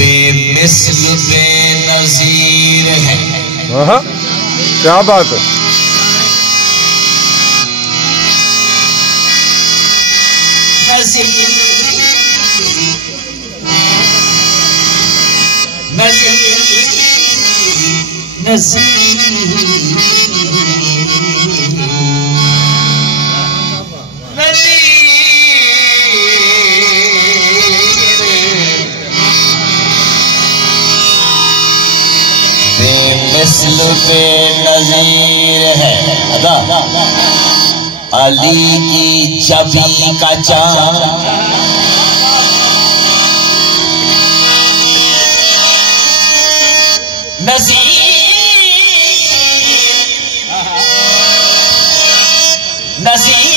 बेमिस्ल बेनज़ीर है। क्या बात है। बेमिस्ल बेनज़ीर है अदा अली की जबी का चाँद नज़ीर नज़ीर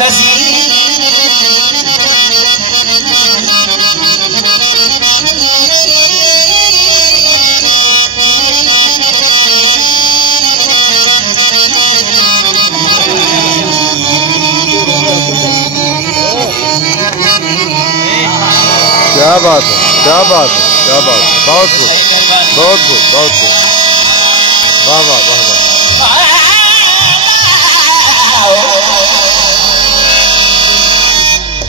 नज़ीर क्या बात है, क्या बात है, क्या बात है। बहुत खूब, बहुत खूब, बहुत खूब। वाह वाह वाह वाह।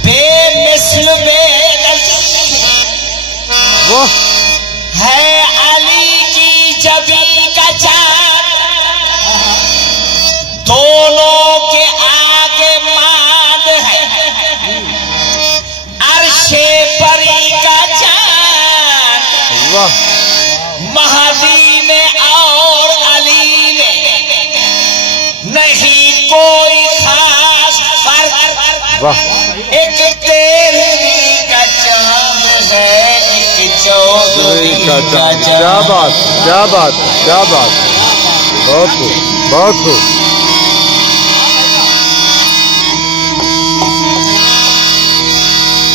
बेमिस्ल बेनज़ीर वाह है अली की जबी का चाँद दोनों के आगे माद है अर्शे परी का चाँद वाह। महदी में और अली में नहीं कोई खास फर्क वाह एक 13वीं का चाँद है एक 14वीं का चाँद। क्या बात, क्या बात, क्या बात। बहुत खूब, बहुत खूब।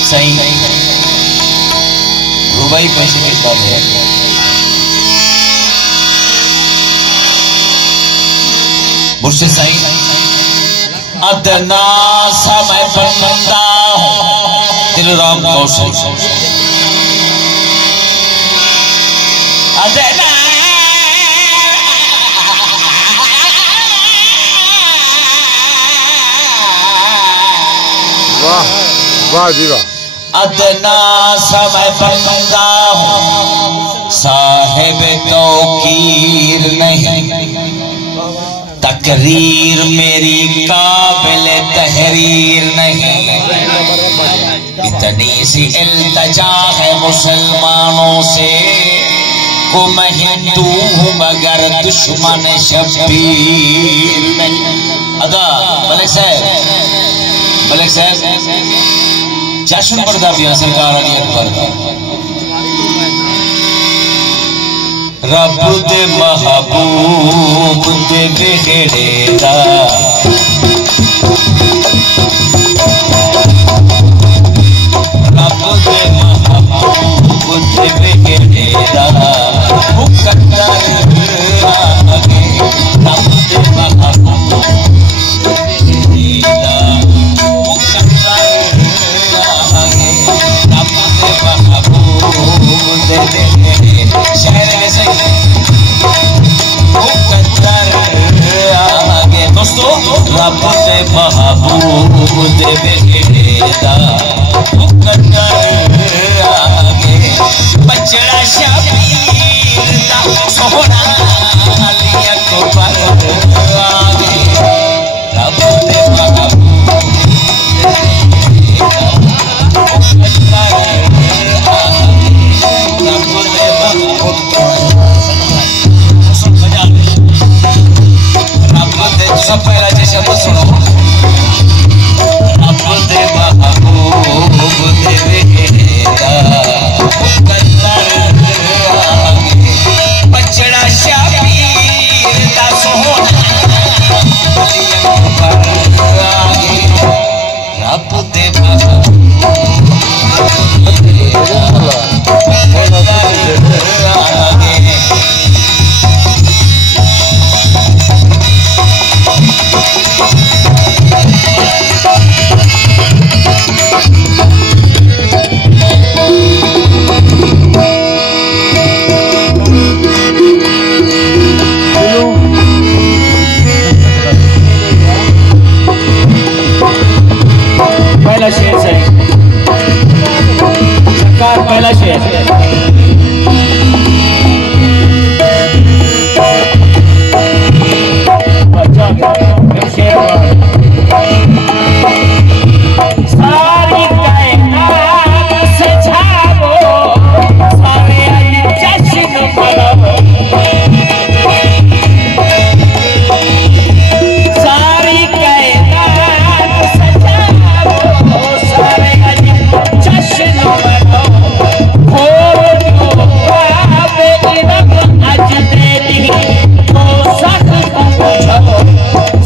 सही रुबाई पैसे के साथ है मुझसे सही अदना सा मैं बनता हूँ दिलराम कौशल अदना वाह वाह जी वाह। अदना सा मैं बनता हूँ साहिब तौकीर नहीं तकरीर मेरी काबिल तहरीर नहीं इतनी सी इल्तजा है मुसलमानों से को मैं हिंदू हूँ मगर दुश्मन शब्बीर नहीं। अदा मलिक साहब जश्न पड़ता पिया सरकार अली अकबर रब दे महबूब दे बेगेड़ा रब दे महबूब दे बेगेड़ा मुकद्दर आगे रब दे महबूब दोस्तों रब दे महबूब दे बचड़ा शबीर दा सोहना अली अकबर आगे रब दे सब पहला जैसे तो सुनो रब दे महबूब देवेगा बचड़ा शबीर दा सोहना रब दे पहला शेर से सरकार पहला शेर सारी कायनात से झाबो सारे जश्न मनाओ सारी कायनात से झाबो सारे जश्न मनाओ खोलो बाबे इरब अज दे दी तो सख पूछो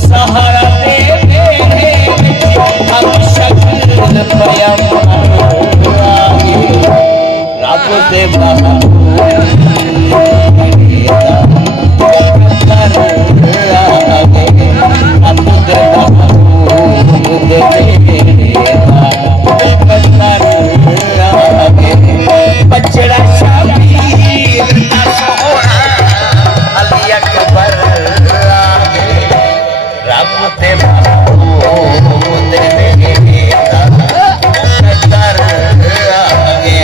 सहारा दे मेरे हम शक्ल पैगंबर आगे रब दे महबूब बचड़ा शबीर दा सोहना अली अकबर आगे रब दे महबूब देवेगा कदर आगे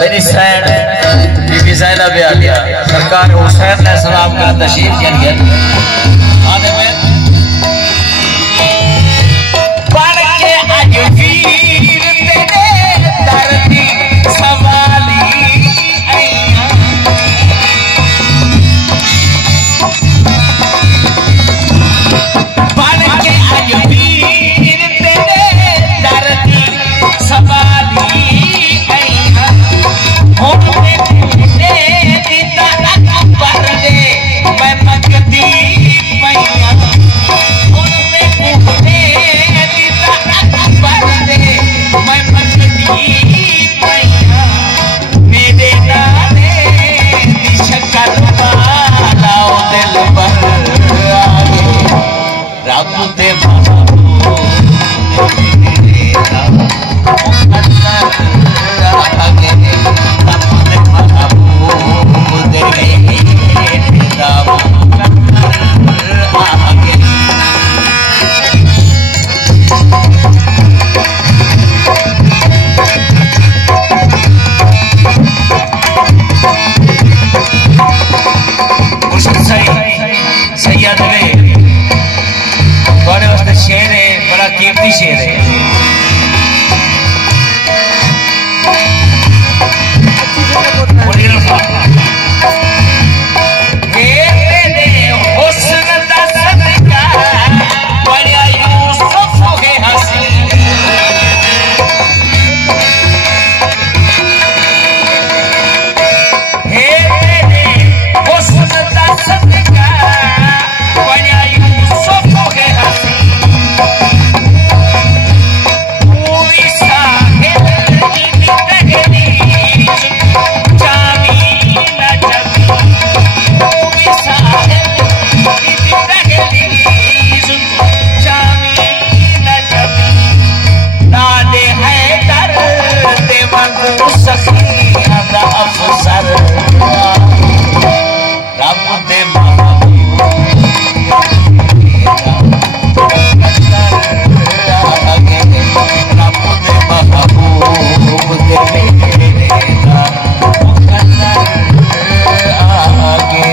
मेरी सैन बीबी ज़ैनब आ गया सरकार हुसैन अलैहिस्सलाम का तशरीफ जरिए